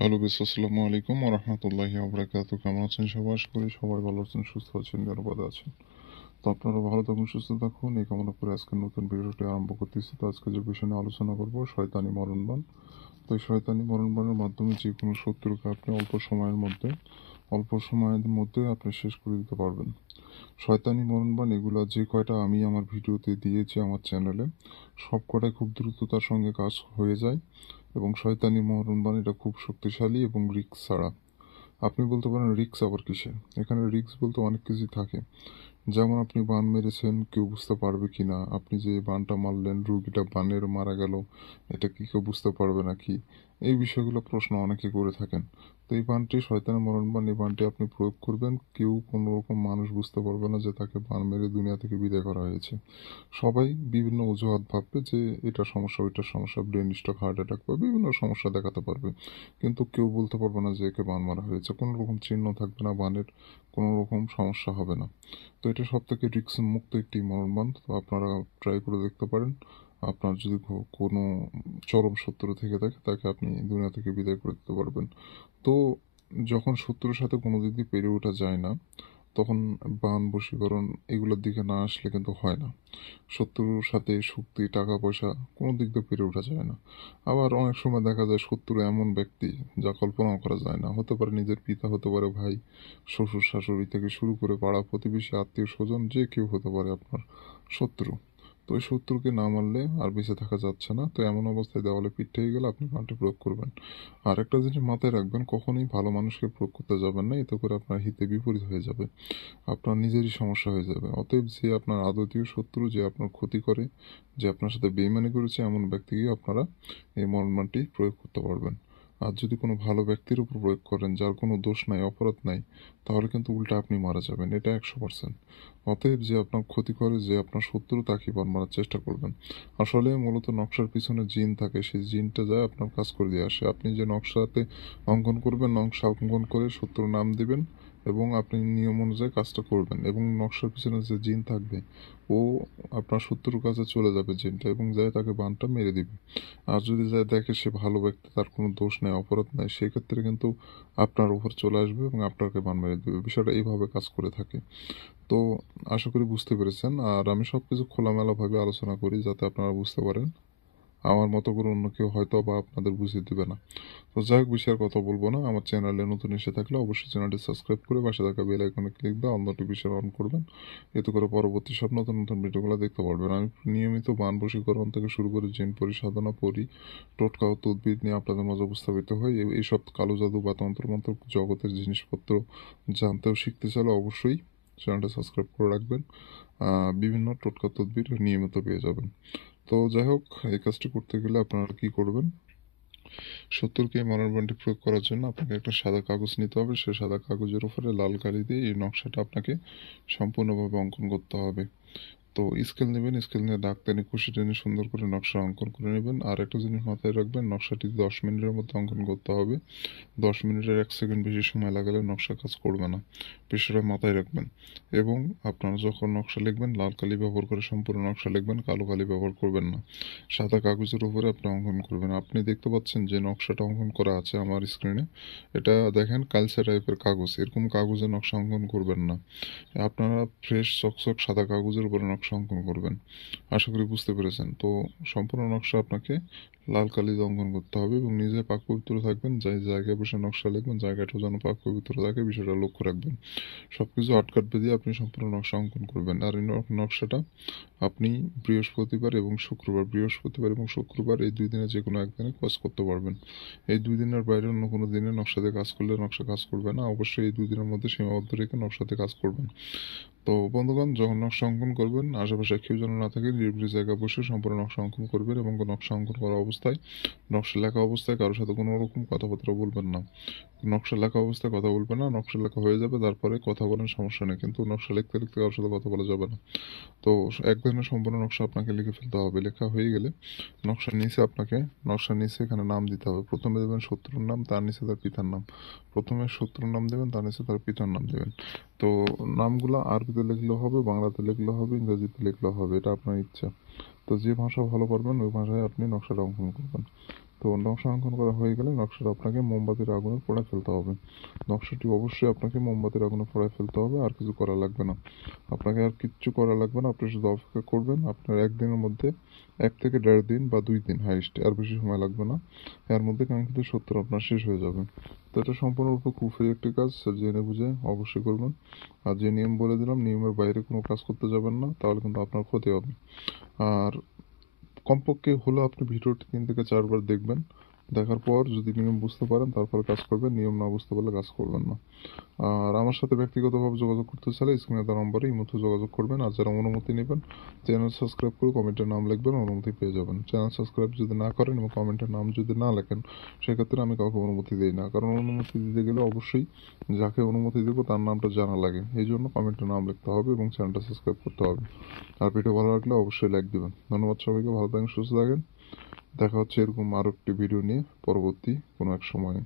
Hello বেশ, আসসালামু আলাইকুম ওয়া রাহমাতুল্লাহি ওয়া বারাকাতুহু। কেমন আছেন সবাই? আশা করি সবাই ভালো আছেন, সুস্থ আছেন, নিরাপদে আছেন। তো আপনারা ভালো থাকুন, সুস্থ থাকুন, এই কামনা করে আজকের নতুন ভিডিওটি আরম্ভ করতেছি। তো আজকে যে বিষয় নিয়ে আলোচনা করব, শয়তানি মরণবাণ। তো এই শয়তানি মরণবাণের মাধ্যমে যে কোনো শত্রুকে আপনি অল্প সময়ের মধ্যে আপনি শেষ করে দিতে পারবেন। শয়তানি মরণবাণ এগুলা যে কয়টা আমি আমার ভিডিওতে দিয়েছি আমার চ্যানেলে, সব কটাই খুব দ্রুততার সঙ্গে কাজ হয়ে যায়। এবং শয়তানি মরণবাণ এটা খুব শক্তিশালী এবং রিস্ক ছাড়া। আপনি বলতে পারেন রিস্ক আবার কিসে? এখানে রিস্ক বলতে অনেক কিছুই থাকে। যেমন আপনি বান মেরেছেন, কেউ বুঝতে পারবে কিনা, আপনি যে বানটা মারলেন রুগীটা বানের মারা গেল, এটা কি কেউ বুঝতে পারবে নাকি, এই বিষয়গুলো প্রশ্ন অনেকে করে থাকেন। তো এই বানটি শয়তানের মরণ বান, এই বানটি আপনি প্রয়োগ করবেন, কেউ কোনো রকম মানুষ বুঝতে পারবে না যে তাকে বান মেরে দুনিয়া থেকে বিদায় করা হয়েছে। সবাই বিভিন্ন অজুহাত ভাববে যে এটা সমস্যা, ওইটা সমস্যা, ব্রেন স্ট্রোক, হার্ট অ্যাটাক বা বিভিন্ন সমস্যা দেখাতে পারবে, কিন্তু কেউ বলতে পারবে না যে একে বান মারা হয়েছে। কোনো রকম চিহ্ন থাকবে না, বানের কোনো রকম সমস্যা হবে না। তো এটা সব থেকে রিস্ক মুক্ত একটি মরণবান। তো আপনারা ট্রাই করে দেখতে পারেন। আপনার যদি কোনো চরম শত্রু থেকে থাকে, তাকে আপনি দুনিয়া থেকে বিদায় করে দিতে পারবেন। তো যখন শত্রুর সাথে কোনো দিক দিয়ে পেরে ওঠা যায় না, তখন বান বশীকরণ এগুলোর দিকে না আসলে কিন্তু হয় না। শত্রুর সাথে শক্তি, টাকা পয়সা কোনো দিক দিয়ে পেরে ওঠা যায় না। আবার অনেক সময় দেখা যায় শত্রু এমন ব্যক্তি যা কল্পনাও করা যায় না। হতে পারে নিজের পিতা, হতে পারে ভাই, শ্বশুর শাশুড়ি থেকে শুরু করে পাড়া প্রতিবেশী, আত্মীয় স্বজন, যে কেউ হতে পারে আপনার শত্রু। তো ওই শত্রুকে না মারলে আর বেঁচে থাকা যাচ্ছে না। তো এমন অবস্থায় দেওয়ালে পিঠ থেকে গেলে আপনি বানটি প্রয়োগ করবেন। আর একটা জিনিস মাথায় রাখবেন, কখনোই ভালো মানুষকে প্রয়োগ করতে যাবেন না, এতে করে আপনার হিতে বিপরীত হয়ে যাবে, আপনার নিজেরই সমস্যা হয়ে যাবে। অতএব যে আপনার আদতীয় শত্রু, যে আপনার ক্ষতি করে, যে আপনার সাথে বেইমানি করেছে, এমন ব্যক্তিকে আপনারা এই মরণবাণটি প্রয়োগ করতে পারবেন। আর যদি কোনো ভালো ব্যক্তির উপর প্রয়োগ করেন, যার কোনো দোষ নাই, অপরাধ নাই, তাহলে কিন্তু উল্টা আপনি মারা যাবেন, এটা 100%। অতএব যে আপনার ক্ষতি করে, যে আপনার শত্রু, তাকে বান মারার চেষ্টা করবেন। আসলে মূলত নকশার পিছনে জিন থাকে, সেই জিনটা যায় আপনার কাজ করে দিয়ে আসে। আপনি যে নকশাতে অঙ্কন করবেন, নকশা অঙ্কন করে শত্রুর নাম দিবেন এবং আপনি নিয়ম অনুযায়ী কাজটা করবেন, এবং নকশার পিছনে যে জিন থাকবে, ও আপনার শত্রুর কাছে চলে যাবে জিনটা, এবং যায় তাকে বানটা মেরে দিবে। আর যদি যায় দেখে সে ভালো ব্যক্তি, তার কোনো দোষ নেই, অপরাধ নেই, সেক্ষেত্রে কিন্তু আপনার উপর চলে আসবে এবং আপনাকে বান মেরে দেবে। বিষয়টা এইভাবে কাজ করে থাকে। তো আশা করি বুঝতে পেরেছেন। আর আমি সব কিছু খোলামেলাভাবে আলোচনা করি যাতে আপনারা বুঝতে পারেন। আমার মতো করে অন্য কেউ হয়তো বা আপনাদের বুঝিয়ে দিবে না। তো যাই হোক, বেশি আর কথা বলবো না। আমার চ্যানেলে নতুন এসে থাকলে অবশ্যই চ্যানেলটি সাবস্ক্রাইব করে পাশে থাকা বেল আইকনে ক্লিক দিয়ে অল নোটিফিকেশন অন করবেন। এতে করে পরবর্তী সব নতুন নতুন ভিডিওগুলো দেখতে পারবেন। আমি নিয়মিত বান বশীকরণ থেকে শুরু করে জিন পরিসাধনা পরি, টোটকা ও তদ্বির নিয়ে আপনাদের মাঝে উপস্থাপিত হই। এইসব কালো জাদু বা তন্ত্রমন্ত্র জগতের জিনিসপত্র জানতে ও শিখতে চাইলে অবশ্যই চ্যানেলটা সাবস্ক্রাইব করে রাখবেন। বিভিন্ন টোটকা তদ্বির নিয়মিত পেয়ে যাবেন। তো যাই হোক, এই কাজটি করতে গেলে আপনারা কি করবেন? শত্রুকে মরার বান্টি প্রয়োগ করার জন্য আপনাকে একটা সাদা কাগজ নিতে হবে। সেই সাদা কাগজের উপরে লাল কালি দিয়ে এই নকশাটা আপনাকে সম্পূর্ণভাবে অঙ্কন করতে হবে। তো স্কেল নেবেন, স্কেল নিয়ে দাগ টেনে কুশি টেনে সুন্দর করে নকশা অঙ্কন করে নেবেন। আর একটা জিনিস মাথায় রাখবেন, নকশাটি 10 মিনিটের মধ্যে অঙ্কন করতে হবে। 10 মিনিটের 1 সেকেন্ড বেশি সময় লাগালে নকশা কাজ করবে না, বিষয়টা মাথায় রাখবেন। এবং আপনারা যখন নকশা লিখবেন, লাল কালি ব্যবহার করে সম্পূর্ণ নকশা লিখবেন, কালো কালি ব্যবহার করবেন না। সাদা কাগজের উপরে আপনি অঙ্কন করবেন। আপনি দেখতে পাচ্ছেন যে নকশাটা অঙ্কন করা আছে আমার স্ক্রিনে, এটা দেখেন কালচা টাইপের কাগজ, এরকম কাগজে নকশা অঙ্কন করবেন না। আপনারা ফ্রেশ চকচক সাদা কাগজের উপরে নকশা অঙ্কন করবেন। আশা করি বুঝতে পেরেছেন। তো সম্পূর্ণ নকশা আপনাকে লাল কালি দিয়ে অঙ্কন করতে হবে এবং নিজে পাক পবিত্র থাকবেন। যে জায়গায় বসে নকশা লিখবেন, জায়গাটা যেন পাক পবিত্র থাকে, বিষয়টা লক্ষ্য রাখবেন। সব কিছু আটকাট দিয়ে আপনি সম্পূর্ণ নকশা অঙ্কন করবেন। আর এই নকশাটা আপনি বৃহস্পতিবার এবং শুক্রবার এই 2 দিনে যে কোনো একদিনে কাজ করতে পারবেন। এই 2 দিনের বাইরে অন্য কোনো দিনে নকশাতে কাজ করলে নকশা কাজ করবে না। অবশ্যই এই 2 দিনের মধ্যে সীমাবদ্ধ রেখে নকশাতে কাজ করবেন। তো বন্ধুগণ, যখন নকশা অঙ্কন করবেন, আশেপাশে কেউ যেন না থাকে, নিরিবিলি জায়গায় বসে সম্পূর্ণ নকশা অঙ্কন করবেন এবং নকশা অঙ্কন করা অবস্থায়, নকশা লেখা অবস্থায় কারোর সাথে কোনো রকম কথাবার্তা বলবেন না। নকশা লেখা অবস্থায় কথা বলবেন না। নকশা লেখা হয়ে যাবে, তারপরে কথা বলেন, সমস্যা নেই, কিন্তু নকশা লিখতে লিখতে কারোর সাথে কথা বলা যাবে না। তো একদিনের সম্পূর্ণ নকশা আপনাকে লিখে ফেলতে হবে। লেখা হয়ে গেলে নকশার নিচে এখানে নাম দিতে হবে। প্রথমে দেবেন শত্রুর নাম, তার নিচে তার পিতার নাম। প্রথমে শত্রুর নাম দেবেন, তার নিচে তার পিতার নাম দেবেন। তো নামগুলো আরবিতে লিখলেও হবে, বাংলাতে লিখলেও হবে, ইংরেজিতে লিখলেও হবে, এটা আপনার ইচ্ছা। তো যে ভাষা ভালো পারবেন ওই ভাষায় আপনি নকশাটা অঙ্কন করবেন। তো নকশা অঙ্কন করা হয়ে গেলে নকশাটা আপনাকে মোমবাতির আগুনে পোড়ায় ফেলতে হবে। নকশাটি অবশ্যই আপনাকে মোমবাতির আগুনে পোড়ায় ফেলতে হবে, আর কিছু করা লাগবে না। আপনাকে আর কিচ্ছু করা লাগবে না, আপনি শুধু অপেক্ষা করবেন। আপনার একদিনের মধ্যে 1 থেকে 1.5 দিন বা 2 দিন হাইস্ট, আর বেশি সময় লাগবে না। এর মধ্যে কাঙ্ক্ষিত সত্তর আপনার শেষ হয়ে যাবে। তো এটা সম্পূর্ণরূপে খুব ফ্রি একটি কাজ, জেনে বুঝে অবশ্যই করবেন। আর যে নিয়ম বলে দিলাম, নিয়মের বাইরে কোনো কাজ করতে যাবেন না, তাহলে কিন্তু আপনার ক্ষতি হবে। আর কমপক্ষে হলেও আপনি ভিডিওটি 3 থেকে 4 বার দেখবেন। দেখার পর যদি নিয়ম বুঝতে পারেন তারপরে কাজ করবেন, নিয়ম না বুঝতে পারলে কাজ করবেন না। আর আমার সাথে ব্যক্তিগতভাবে যোগাযোগ করতে চাইলে স্ক্রিনে দেওয়া নম্বরে ইমোতে যোগাযোগ করবেন। আর যারা অনুমতি নেবেন, চ্যানেল সাবস্ক্রাইব করে কমেন্টে নাম লিখবেন, অনুমতি পেয়ে যাবেন। চ্যানেল সাবস্ক্রাইব যদি না করেন এবং কমেন্টে নাম যদি না লেখেন, সেক্ষেত্রে আমি কাউকে অনুমতি দিই না। কারণ অনুমতি দিতে গেলে অবশ্যই যাকে অনুমতি দেবো তার নামটা জানা লাগে, এই জন্য কমেন্টে নাম লিখতে হবে এবং চ্যানেলটা সাবস্ক্রাইব করতে হবে। আর ভিডিও ভালো লাগলে অবশ্যই লাইক দেবেন। ধন্যবাদ সবাইকে, ভালো থাকেন, সুস্থ থাকেন। দেখা হচ্ছে এরকম আরও একটি ভিডিও নিয়ে পরবর্তী কোনো এক সময়ে।